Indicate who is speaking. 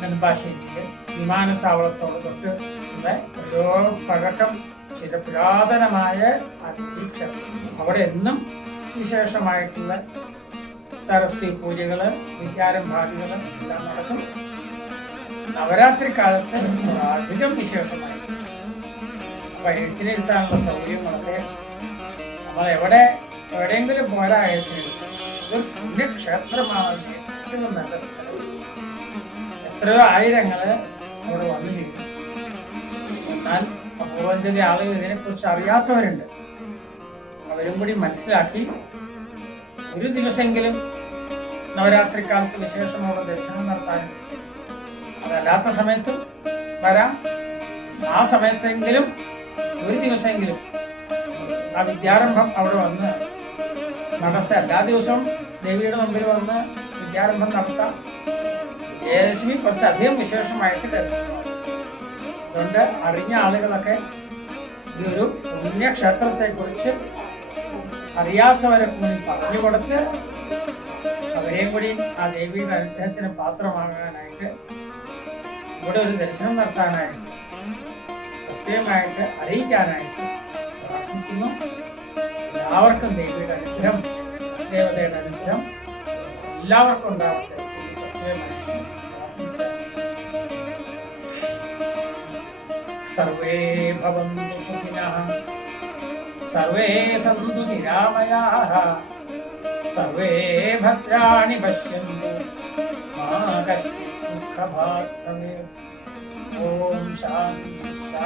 Speaker 1: നെടുമ്പാശ്ശേരിയിലെ വിമാനത്താവളത്തോട് തൊട്ട് ഇവിടെ ഓരോ പഴക്കം ചില പുരാതനമായ ആ അവിടെ എന്നും വിശേഷമായിട്ടുള്ള സരസ്വതി പൂജകൾ വിചാരം ഭാഗികൾ എല്ലാം നടക്കും. നവരാത്രി കാലത്ത് അധികം വിശേഷമായി അപ്പൊ എഴുത്തിനിരുത്താനുള്ള സൗകര്യം വളരെ നമ്മൾ എവിടെ എവിടെയെങ്കിലും പോരാ എഴുത്തിലിരുത്തും ഇത് പുണ്യക്ഷേത്രമാണ് ഏറ്റവും നല്ല സ്ഥലം. എത്രയോ ആയിരങ്ങൾ അവിടെ വന്നിരിക്കും എന്നാൽ ഭഗവാന്റെ ആളുകൾ ഇതിനെക്കുറിച്ച് അറിയാത്തവരുണ്ട്. അവരും കൂടി മനസ്സിലാക്കി ഒരു ദിവസമെങ്കിലും നവരാത്രി കാലത്ത് വിശേഷമുള്ള ദർശനം നടത്താനും അതല്ലാത്ത സമയത്തും വരാം. ആ സമയത്തെങ്കിലും ഒരു ദിവസമെങ്കിലും ആ വിദ്യാരംഭം അവിടെ വന്ന് നടത്താം. എല്ലാ ദിവസവും ദേവിയുടെ മുമ്പിൽ വന്ന് വിദ്യാരംഭം നടത്താം. വിജയദശമി കുറച്ചധികം വിശേഷമായിട്ട് കരുതുന്നു അതുകൊണ്ട് അറിഞ്ഞ ആളുകളൊക്കെ ഈ ഒരു പുണ്യക്ഷേത്രത്തെ കുറിച്ച് അറിയാത്തവരെ കൂടി പറഞ്ഞു കൊടുത്ത് അവരെയും കൂടി ആ ദേവിയുടെ അനുഗ്രഹത്തിന് പാത്രമാകാനായിട്ട് ഇവിടെ ഒരു ദർശനം നടത്താനായിട്ട് കൃത്യമായിട്ട് അറിയിക്കാനായിട്ട് പ്രാർത്ഥിക്കുന്നു. എല്ലാവർക്കും ദേവിയുടെ അനുഗ്രഹം ദേവതയുടെ അനുഗ്രഹം എല്ലാവർക്കും ഉണ്ടാവട്ടെ. सर्वे भवन्तु सुखिनः सर्वे सन्तु निरामयाः सर्वे भद्राणि पश्यन्तु मा कश्चित् दुःखभाग् ॐ शान्ति